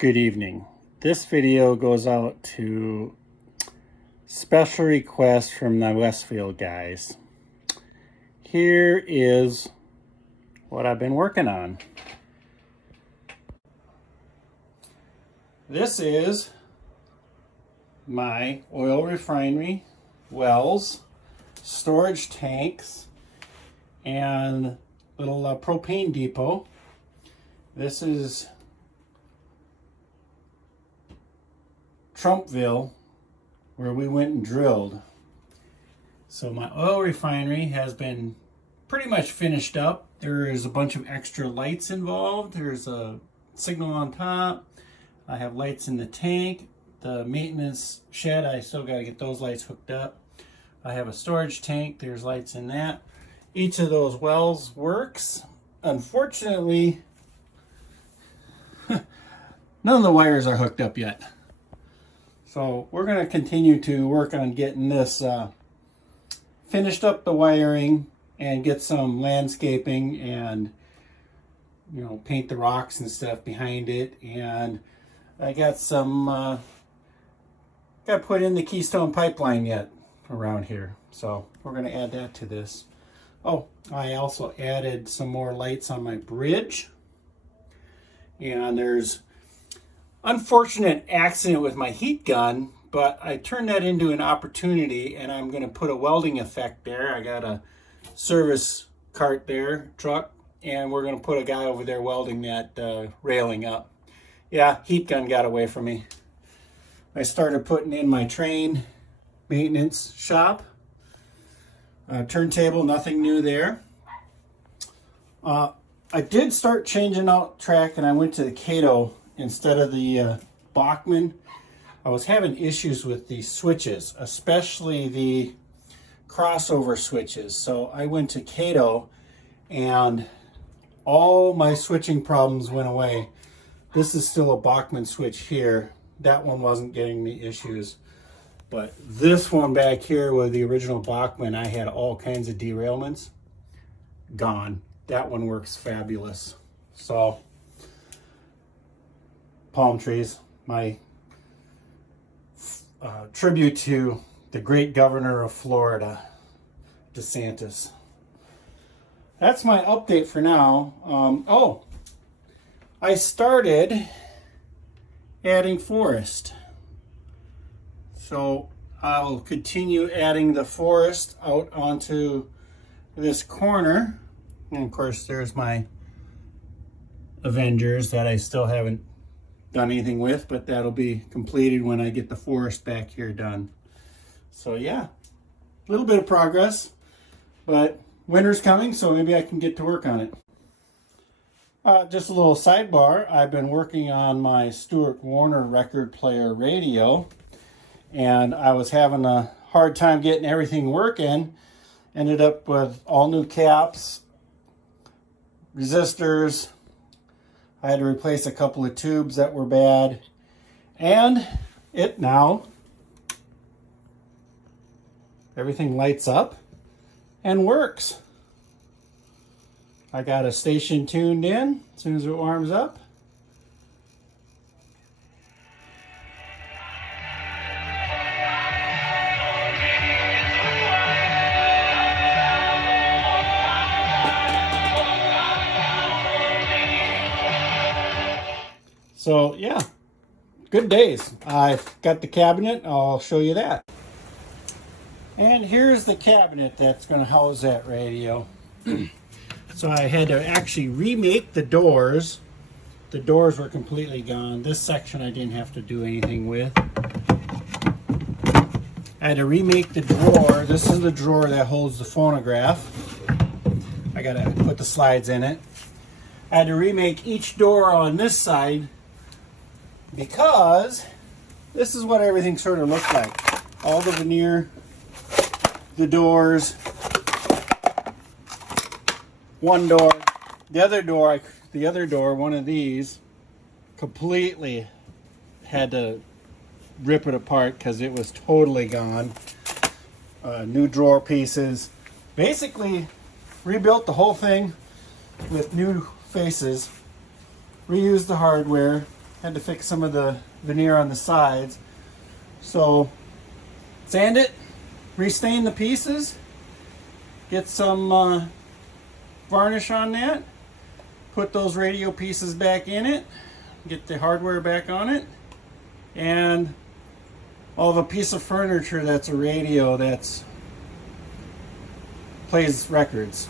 Good evening. This video goes out to special requests from the Westfield guys. Here is what I've been working on. This is my oil refinery wells, storage tanks, and little propane depot. This is Trumpville, where we went and drilled. So my oil refinery has been pretty much finished up. There is a bunch of extra lights involved. There's a signal on top. I have lights in the tank. The maintenance shed, I still got to get those lights hooked up. I have a storage tank. There's lights in that. Each of those wells works. Unfortunately, none of the wires are hooked up yet. So we're going to continue to work on getting this finished up, the wiring, and get some landscaping and, you know, paint the rocks and stuff behind it. And I got some, got to put in the Keystone pipeline yet around here. So we're going to add that to this. Oh, I also added some more lights on my bridge. And there's unfortunate accident with my heat gun, but I turned that into an opportunity, and I'm going to put a welding effect there. I got a service cart there, truck, and we're going to put a guy over there welding that railing up. Yeah, heat gun got away from me. I started putting in my train maintenance shop. Turntable, nothing new there. I did start changing out track, and I went to the Cato instead of the Bachmann. I was having issues with the switches, especially the crossover switches. So I went to Cato and all my switching problems went away. This is still a Bachmann switch here. That one wasn't getting me issues. But this one back here with the original Bachmann, I had all kinds of derailments. Gone. That one works fabulous. So palm trees, my tribute to the great governor of Florida, DeSantis. That's my update for now. Oh, I started adding forest. So I'll continue adding the forest out onto this corner. And of course, there's my Avengers that I still haven't done anything with, but that'll be completed when I get the forest back here done. So yeah, a little bit of progress, but winter's coming, so maybe I can get to work on it. Just a little sidebar, I've been working on my Stuart Warner record player radio, and I was having a hard time getting everything working. Ended up with all new caps, resistors. I had to replace a couple of tubes that were bad, and it now, everything lights up and works. I got a station tuned in as soon as it warms up. So yeah, good days. I've got the cabinet, I'll show you that. And here's the cabinet that's going to house that radio. So I had to actually remake the doors. The doors were completely gone. This section I didn't have to do anything with. I had to remake the drawer. This is the drawer that holds the phonograph. I got to put the slides in it. I had to remake each door on this side, because this is what everything sort of looked like. All the veneer, the doors, one door, the other door, one of these, completely had to rip it apart because it was totally gone. New drawer pieces. Basically rebuilt the whole thing with new faces, reused the hardware, Had to fix some of the veneer on the sides. So sand it, restain the pieces, get some varnish on that, put those radio pieces back in it, get the hardware back on it, and I'll have a piece of furniture that's a radio that's plays records.